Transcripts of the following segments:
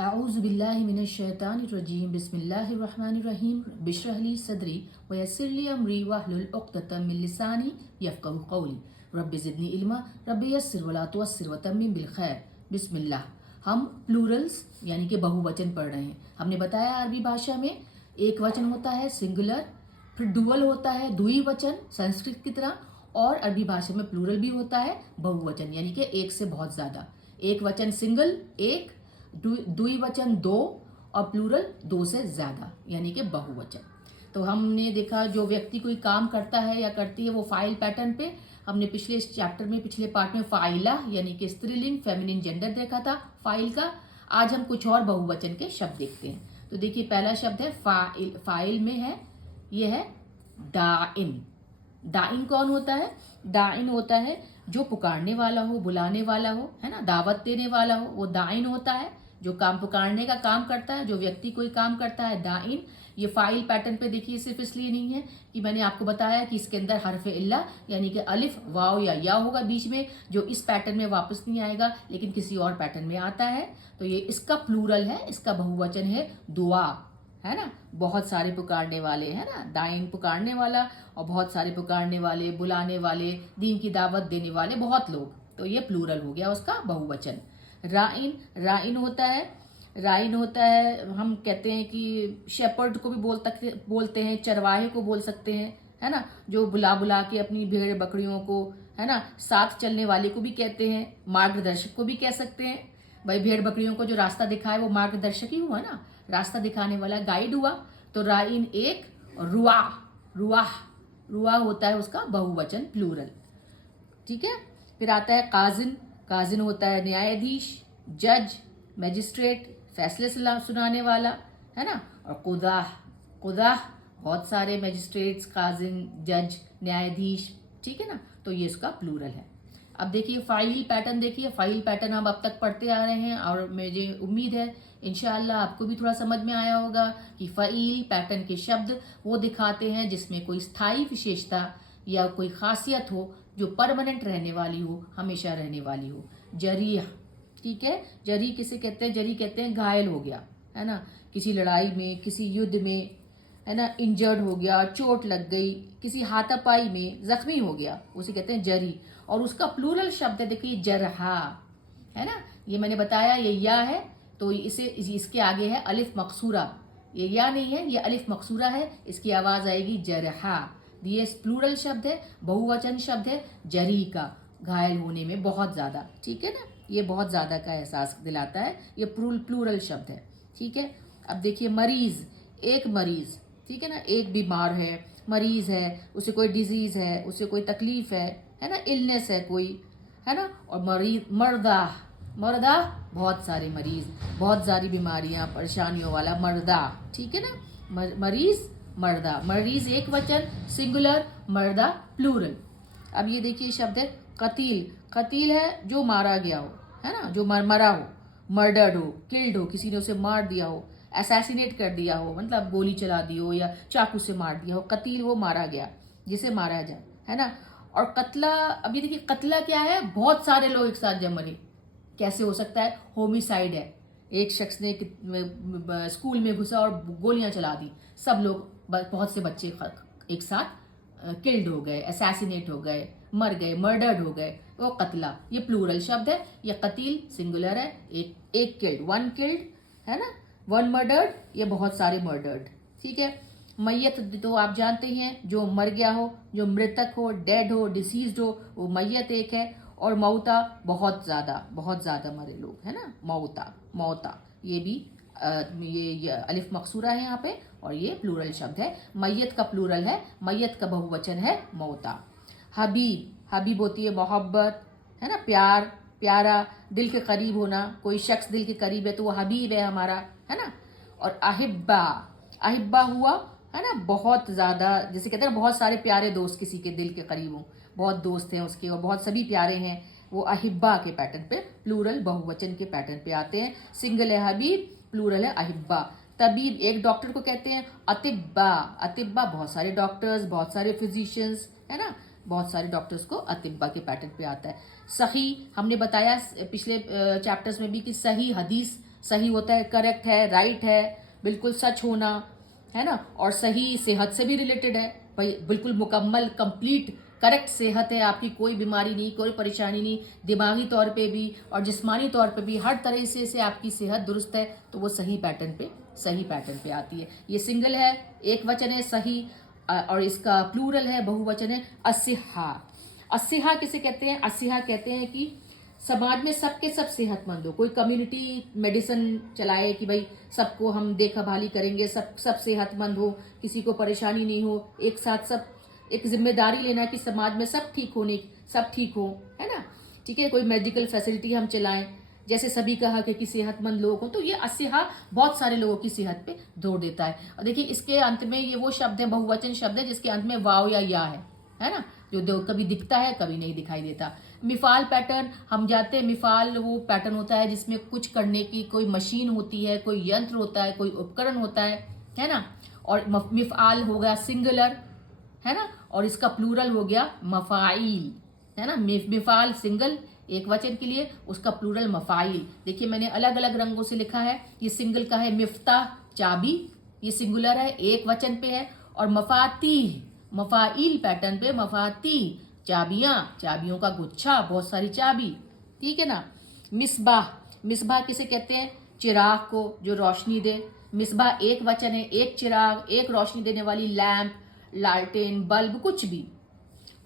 अऊज़ु बिल्लाहि मिनश शैतानिर रजीम बिस्मिल्लाहिर रहमानिर रहीम बिश्रह ली सदरी व यस्सिर ली अमरी वहलुल उक़्दतम मिन लिसानी यफ़क़हू क़ौली रब्बि ज़िदनी इल्मा रब्बि यस्सिर वला तुअस्सिर व तम्मिम बिल खैर। बिस्मिल्लाह। हम प्लूरल्स यानी कि बहुवचन पढ़ रहे हैं। हमने बताया अरबी भाषा में एक वचन होता है सिंगुलर, फिर डुअल होता है द्विवचन संस्कृत की तरह, और अरबी भाषा में प्लूरल भी होता है बहुवचन यानी कि एक से बहुत ज़्यादा। एक वचन सिंगल एक, द्विवचन दो, और प्लूरल दो से ज्यादा यानी कि बहुवचन। तो हमने देखा जो व्यक्ति कोई काम करता है या करती है वो फाइल पैटर्न पे हमने पिछले चैप्टर में पिछले पार्ट में फाइला यानी कि स्त्रीलिंग फेमिनिन जेंडर देखा था फाइल का। आज हम कुछ और बहुवचन के शब्द देखते हैं। तो देखिए पहला शब्द है फाइल। फाइल में है ये है दाइन। दाइन कौन होता है? दाइन होता है जो पुकारने वाला हो, बुलाने वाला हो, है ना, दावत देने वाला हो, वो दाइन होता है। जो काम पुकारने का काम करता है, जो व्यक्ति कोई काम करता है, दाइन। ये फाइल पैटर्न पे देखिए सिर्फ इसलिए नहीं है कि मैंने आपको बताया कि इसके अंदर हरफ इल्ला यानी कि अलिफ वाव या होगा बीच में, जो इस पैटर्न में वापस नहीं आएगा लेकिन किसी और पैटर्न में आता है। तो ये इसका प्लूरल है, इसका बहुवचन है दुआ, है ना। बहुत सारे पुकारने वाले, है ना, दाइन पुकारने वाला, और बहुत सारे पुकारने वाले, बुलाने वाले, दीन की दावत देने वाले बहुत लोग। तो ये प्लूरल हो गया उसका बहुवचन। राइन। राइन होता है, राइन होता है, हम कहते हैं कि शेपर्ड को भी बोलते हैं, चरवाहे को बोल सकते हैं, है ना, जो बुला बुला के अपनी भेड़ बकरियों को, है ना, साथ चलने वाले को भी कहते हैं, मार्गदर्शक को भी कह सकते हैं। भाई भेड़ बकरियों को जो रास्ता दिखाए वो मार्गदर्शक ही हुआ ना, रास्ता दिखाने वाला गाइड हुआ। तो राइन एक, रुआ, रुआ, रुआ होता है उसका बहुवचन प्लूरल। ठीक है। फिर आता है काजिन। काजिन होता है न्यायाधीश, जज, मैजिस्ट्रेट, फैसले सुनाने वाला, है ना। और कुदाह, कुदाह बहुत सारे मैजिस्ट्रेट्स, काजिन, जज, न्यायाधीश, ठीक है ना। तो ये इसका प्लूरल है। अब देखिए फाइल पैटर्न, देखिए फाइल पैटर्न हम अब तक पढ़ते आ रहे हैं और मुझे उम्मीद है इंशाअल्लाह आपको भी थोड़ा समझ में आया होगा कि फाइल पैटर्न के शब्द वो दिखाते हैं जिसमें कोई स्थायी विशेषता या कोई खासियत हो जो परमानेंट रहने वाली हो, हमेशा रहने वाली हो। जरीह, ठीक है। जरी किसे कहते हैं? जरी कहते हैं घायल हो गया, है ना, किसी लड़ाई में, किसी युद्ध में, है ना, इंजर्ड हो गया, चोट लग गई, किसी हाथापाई में जख्मी हो गया, उसे कहते हैं जरी। और उसका प्लूरल शब्द है देखिए जरहा, है ना। ये मैंने बताया ये या है तो इसे इसके आगे है अलिफ मकसूरा, ये या नहीं है, ये अलिफ मकसूरा है, इसकी आवाज आएगी जरहा। ये प्लूरल शब्द है, बहुवचन शब्द है जरी का, घायल होने में बहुत ज्यादा, ठीक है ना। ये बहुत ज्यादा का एहसास दिलाता है, ये प्लूरल शब्द है, ठीक है। अब देखिए मरीज, एक मरीज, ठीक है ना, एक बीमार है, मरीज है, उसे कोई डिजीज है, उसे कोई तकलीफ है ना, इलनेस है कोई, है ना। और मरीज, मर्दा, मर्दा बहुत सारे मरीज, बहुत सारी बीमारियां, परेशानियों वाला मर्दा, ठीक है ना। मरीज, मर्दा, मरीज एक वचन सिंगुलर, मर्दा प्लूरल। अब ये देखिए शब्द है कतील। कतील है जो मारा गया हो, है ना, जो मरा हो, मर्डर्ड हो, किल्ड हो, किसी ने उसे मार दिया हो, असैसिनेट कर दिया हो, मतलब गोली चला दी हो या चाकू से मार दिया हो। कतील वो मारा गया, जिसे मारा जाए, है ना। और कत्ला, अब ये देखिए कत्ला क्या है? बहुत सारे लोग एक साथ जब मरे, कैसे हो सकता है? होमिसाइड है, एक शख्स ने स्कूल में घुसा और गोलियां चला दी, सब लोग, बहुत से बच्चे एक साथ किल्ड हो गए, असैसिनेट हो गए, मर गए, मर्डर्ड हो गए, वो कत्ला। ये प्लूरल शब्द है। ये कतील सिंगुलर है, एक किल्ड, वन किल्ड, है ना, वन मर्डर्ड, ये बहुत सारे मर्डर्ड, ठीक है। मैयत तो आप जानते ही हैं, जो मर गया हो, जो मृतक हो, डेड हो, डिसीज्ड हो, वो मैयत एक है। और मौता बहुत ज्यादा मरे लोग, है ना, मौता, मौता, ये भी ये अलिफ मकसूरा है यहाँ पे, और ये प्लूरल शब्द है। मैयत का प्लूरल है, मैयत का बहुवचन है मौता। हबीब, हबीब होती है मोहब्बत, है ना, प्यार, प्यारा, दिल के करीब होना, कोई शख्स दिल के करीब है तो वो हबीब है हमारा, है ना। और अहिब्बा, अहिब्बा हुआ, है ना, बहुत ज्यादा, जैसे कहते हैं बहुत सारे प्यारे दोस्त किसी के दिल के करीब हों, बहुत दोस्त हैं उसके और बहुत सभी प्यारे हैं, वो अहिब्बा के पैटर्न पे, प्लूरल बहुवचन के पैटर्न पे आते हैं। सिंगल है हबीब, प्लूरल है अहिब्बा। तबीब, एक डॉक्टर को कहते हैं अतिब्बा। अतिब्बा बहुत सारे डॉक्टर्स, बहुत सारे फिजिशियंस, है ना, बहुत सारे डॉक्टर्स को अतिब्बा के पैटर्न पे आता है। सही, हमने बताया पिछले चैप्टर्स में भी कि सही हदीस सही होता है, करेक्ट है, राइट है, बिल्कुल सच होना, है ना। और सही सेहत से भी रिलेटेड है भाई, बिल्कुल मुकम्मल कंप्लीट करेक्ट सेहत है आपकी, कोई बीमारी नहीं, कोई परेशानी नहीं, दिमागी तौर पे भी और जिस्मानी तौर पे भी हर तरह से आपकी सेहत दुरुस्त है, तो वो सही पैटर्न पे आती है। ये सिंगल है, एक वचन है सही, और इसका प्लूरल है, बहुवचन है अस्सिहा। अस्सिहा किसे कहते हैं? अस्सिहा कहते हैं कि समाज में सबके सब सेहतमंद हो, कोई कम्युनिटी मेडिसिन चलाए कि भाई सबको हम देखभाली करेंगे, सब सेहतमंद हो, किसी को परेशानी नहीं हो, एक साथ सब एक जिम्मेदारी लेना कि समाज में सब ठीक हो, है ना। ठीक है, कोई मेडिकल फैसिलिटी हम चलाएं, जैसे सभी का हक है कि सेहतमंद लोग हो, तो ये अस्सिहा बहुत सारे लोगों की सेहत पे जोर देता है। और देखिए इसके अंत में ये वो शब्द है, बहुवचन शब्द है जिसके अंत में वाव या है ना, जो कभी दिखता है कभी नहीं दिखाई देता। मिफाल पैटर्न हम जाते हैं, मिफाल वो पैटर्न होता है जिसमें कुछ करने की कोई मशीन होती है, कोई यंत्र होता है, कोई उपकरण होता है ना। और मिफाल हो गया सिंगुलर, है ना, और इसका प्लूरल हो गया मफाइल, है ना। मिफाल सिंगल एक वचन के लिए, उसका प्लूरल मफाइल। देखिए मैंने अलग अलग रंगों से लिखा है, ये सिंगल का है मिफ्ता चाबी, ये सिंगुलर है, एक वचन पे है। और मफाइल पैटर्न पे मफाती चाबियों का गुच्छा, बहुत सारी चाबी, ठीक है ना। मिसबाह किसे कहते हैं? चिराग को जो रोशनी दे। मिसबाह एक वचन है, एक चिराग, एक रोशनी देने वाली लैंप, लालटेन, बल्ब, कुछ भी।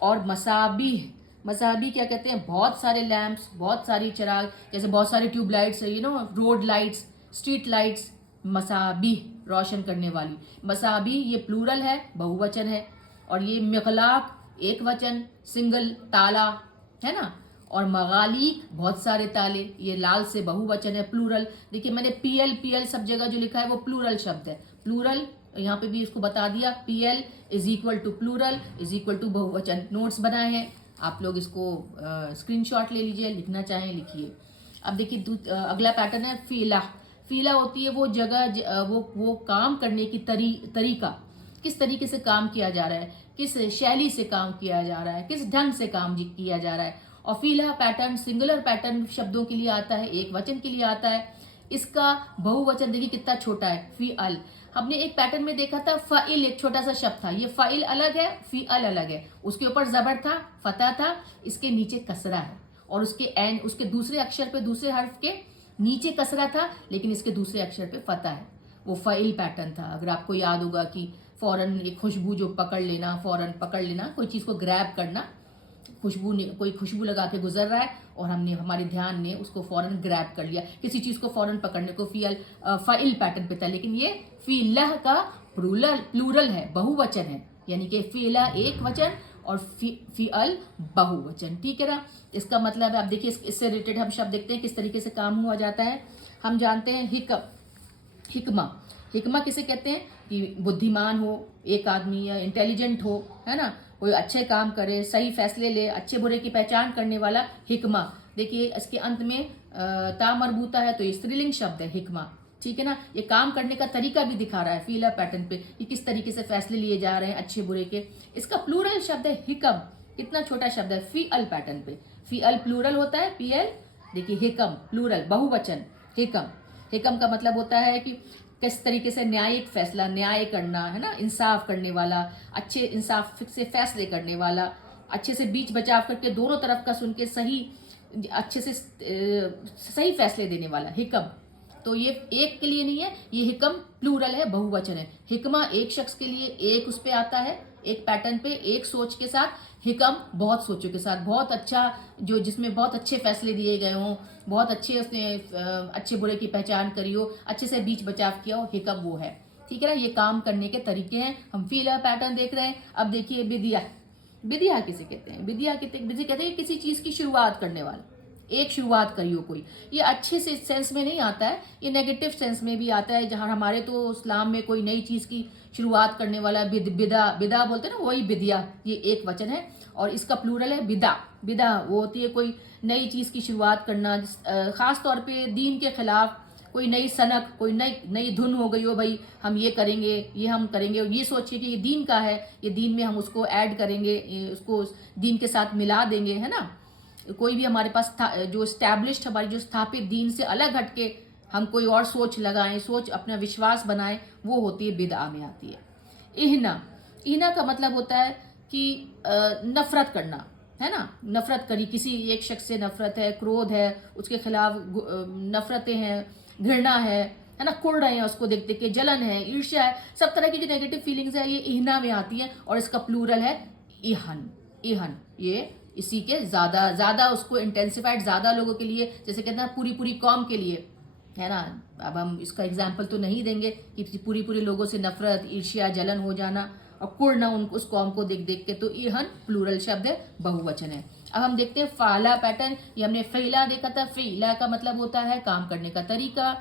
और मसाबी क्या कहते हैं? बहुत सारे लैंप्स, बहुत सारी चिराग, जैसे बहुत सारी tubelights, road lights, street lights, मसाबी रोशन करने वाली। मसाबी ये प्लूरल है, बहुवचन है। और ये मिगलाक एक वचन, सिंगल, ताला, है ना। और मगालीक बहुत सारे ताले, ये लाल से बहुवचन है, प्लूरल। देखिए मैंने पीएल सब जगह जो लिखा है वो प्लूरल शब्द है, प्लूरल यहाँ पे भी इसको बता दिया, PL is equal to plural is equal to बहुवचन। नोट्स बनाए हैं आप लोग, इसको स्क्रीनशॉट ले लीजिए, लिखना चाहें लिखिए। अब देखिए अगला पैटर्न है फीला होती है वो जगह, वो काम करने की तरीका, किस तरीके से काम किया जा रहा है, किस शैली से काम किया जा रहा है, किस ढंग से काम किया जा रहा है। और फीला पैटर्न सिंगुलर पैटर्न शब्दों के लिए आता है, एक वचन के लिए आता है। इसका बहुवचन देखिए कितना छोटा है, फीअल। हमने एक पैटर्न में देखा था फ़ाइल, एक छोटा सा शब्द था, ये फ़ाइल अलग है, फीअल अलग है। उसके ऊपर जबर था, फतह था, इसके नीचे कसरा है, और उसके दूसरे अक्षर पे, दूसरे हर्फ के नीचे कसरा था, लेकिन इसके दूसरे अक्षर पे फतह है। वो फ़ाइल पैटर्न था। अगर आपको याद होगा कि फौरन एक खुशबू जो फौरन पकड़ लेना, कोई चीज़ को ग्रैब करना, कोई खुशबू लगा के गुजर रहा है और हमारे ध्यान ने उसको फौरन ग्रैब कर लिया, किसी चीज़ को फौरन पकड़ने को फ़ाइल पैटर्न पे था। लेकिन ये फ़ीलह का प्लूरल है, बहुवचन है, यानी कि फ़ीला एक वचन और फ़ीअल बहुवचन, ठीक है ना। इसका मतलब है, आप देखिए इससे रिलेटेड हम शब्द देखते हैं किस तरीके से काम हुआ जाता है। हम जानते हैं हिकमा किसे कहते हैं? कि बुद्धिमान हो एक आदमी, या इंटेलिजेंट हो, है ना, कोई अच्छे काम करे, सही फैसले ले, अच्छे बुरे की पहचान करने वाला हिकमा। देखिए इसके अंत में ता मरबूता है, तो ये स्त्रीलिंग शब्द है हिकमा, ठीक है ना। ये काम करने का तरीका भी दिखा रहा है फीला पैटर्न पे, कि किस तरीके से फैसले लिए जा रहे हैं अच्छे बुरे के। इसका प्लूरल शब्द है हिकम, कितना छोटा शब्द है, फीअल पैटर्न पे। फीअल प्लूरल होता है, पीएल। देखिए हिकम प्लूरल बहुवचन, हिकम का मतलब होता है कि किस तरीके से न्याय करना, है ना, इंसाफ करने वाला, अच्छे इंसाफ से फैसले करने वाला, अच्छे से बीच बचाव करके दोनों तरफ का सुन के अच्छे से सही फैसले देने वाला हिकम। तो ये एक के लिए नहीं है, ये हिकम प्लूरल है, बहुवचन है। हिकमा एक शख्स के लिए, एक उस पे आता है, एक पैटर्न पे, एक सोच के साथ। हिकम बहुत सोचों के साथ, बहुत अच्छा, जो जिसमें बहुत अच्छे फैसले दिए गए हों, बहुत अच्छे उसने अच्छे बुरे की पहचान करी हो, अच्छे से बीच बचाव किया हो, हिकम वो है, ठीक है ना। ये काम करने के तरीके हैं। हम फीला पैटर्न देख रहे हैं। अब देखिए विदिया किसे कहते हैं? विदिया कहते हैं किसी चीज़ की शुरुआत करने वाला, एक शुरुआत करी हो कोई। ये अच्छे से सेंस में नहीं आता है, ये नेगेटिव सेंस में भी आता है। जहाँ हमारे तो इस्लाम में कोई नई चीज़ की शुरुआत करने वाला बिदा बोलते हैं ना, वही बिदिया, ये एक वचन है। और इसका प्लूरल है बिदा वो होती है कोई नई चीज़ की शुरुआत करना, ख़ास तौर पे दीन के ख़िलाफ़ कोई नई सनक, कोई नई धुन हो गई हो, भाई हम ये करेंगे, ये हम करेंगे, और ये सोच के कि ये दीन का है, ये दीन में हम उसको ऐड करेंगे, उसको दीन के साथ मिला देंगे, है ना। कोई भी हमारे पास जो स्टैब्लिश्ड, हमारी जो स्थापित दीन से अलग हटके हम कोई और सोच लगाएं, सोच अपना विश्वास बनाएं, वो होती है बिदआ में आती है। इहना, इहना का मतलब होता है कि नफरत करना, है ना। नफरत करी, किसी एक शख्स से नफरत है, क्रोध है, उसके खिलाफ नफरतें हैं, घृणा है ना, कुड़ रहे हैं उसको देख देख के, जलन है, ईर्ष्या है, सब तरह की जो नेगेटिव फीलिंग्स है ये इहना में आती है। और इसका प्लूरल है इहन। इहन ये इसी के ज़्यादा ज़्यादा उसको इंटेंसिफाइड ज़्यादा लोगों के लिए, जैसे कहते हैं पूरी पूरी कौम के लिए, है ना। अब हम इसका एग्जाम्पल तो नहीं देंगे कि पूरी पूरी लोगों से नफरत, ईर्ष्या, जलन हो जाना और कुड़ना उस कौम को देख देख के, तो इहन प्लूरल शब्द है, बहुवचन है। अब हम देखते हैं फाला पैटर्न। ये हमने फ़ेला देखा था। फ़ेला का मतलब होता है काम करने का तरीका,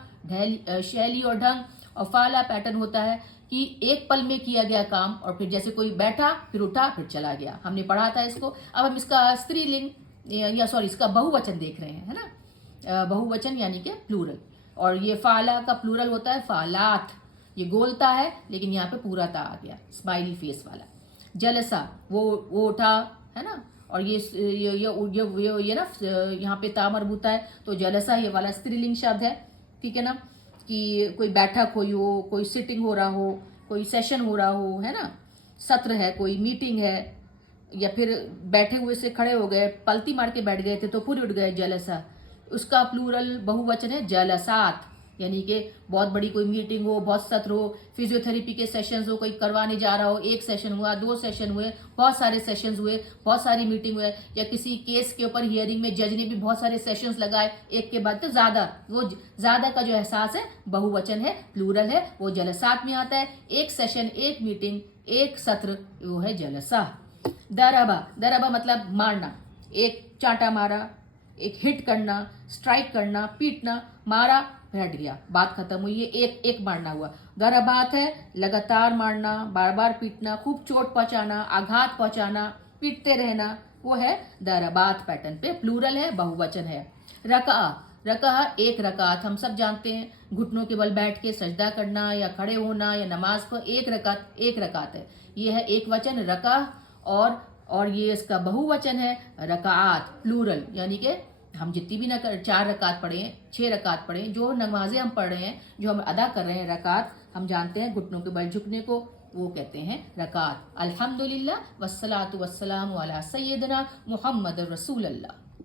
शैली और ढंग। और फाला पैटर्न होता है कि एक पल में किया गया काम, और फिर जैसे कोई बैठा, फिर उठा, फिर चला गया। हमने पढ़ा था इसको। अब हम इसका स्त्रीलिंग या सॉरी इसका बहुवचन देख रहे हैं, है ना। बहुवचन यानी कि प्लूरल। और ये फाला का प्लूरल होता है फालात। ये गोलता है लेकिन यहाँ पे पूरा ता आ गया, स्माइली फेस वाला। जलसा वो उठा, है ना। और ये ना यहाँ पे ता मरबूता है, तो जलसा ये वाला स्त्रीलिंग शब्द है, ठीक है ना। कि कोई बैठक हुई हो, कोई सिटिंग हो रहा हो, कोई सेशन हो रहा हो, है ना, सत्र है, कोई मीटिंग है, या फिर बैठे हुए से खड़े हो गए, पलती मार के बैठ गए थे तो पूरी उठ गए, जलसा। उसका प्लूरल बहुवचन है जलसात। यानी कि बहुत बड़ी कोई मीटिंग हो, बहुत सत्र हो, फिजियोथेरेपी के सेशंस हो, कोई करवाने जा रहा हो, एक सेशन हुआ, 2 सेशन हुए, बहुत सारे सेशंस हुए, बहुत सारी मीटिंग हुए, या किसी केस के ऊपर हियरिंग में जज ने भी बहुत सारे सेशंस लगाए एक के बाद, तो ज़्यादा, वो ज़्यादा का जो एहसास है बहुवचन है, प्लूरल है, वो जलसात में आता है। एक सेशन, एक मीटिंग, एक सत्र, वो है जलसा। दरबा, दरबा मतलब मारना, एक चांटा मारा, एक हिट करना, स्ट्राइक करना, पीटना, मारा फिर हट गया, बात खत्म हुई, ये एक एक मारना हुआ। दरबात है लगातार मारना, बार बार पीटना, खूब चोट पहुंचाना, आघात पहुंचाना, पीटते रहना, वो है दरबात पैटर्न पे, प्लूरल है, बहुवचन है। रका, रका एक रकात, हम सब जानते हैं, घुटनों के बल बैठ के सजदा करना या खड़े होना या नमाज को, एक रकात है, ये है एक वचन रका। और ये इसका बहुवचन है रकात, प्लूरल। यानी कि हम जितनी भी 4 रकात पढ़े, 6 रकात पढ़े, जो नमाजें हम पढ़ रहे हैं, जो हम अदा कर रहे हैं रकात, हम जानते हैं घुटनों के बल झुकने को, वो कहते हैं रकात। अल्हम्दुलिल्लाह वस्सलातु वस्सलामु अला सय्यदना मुहम्मद रसूलुल्लाह।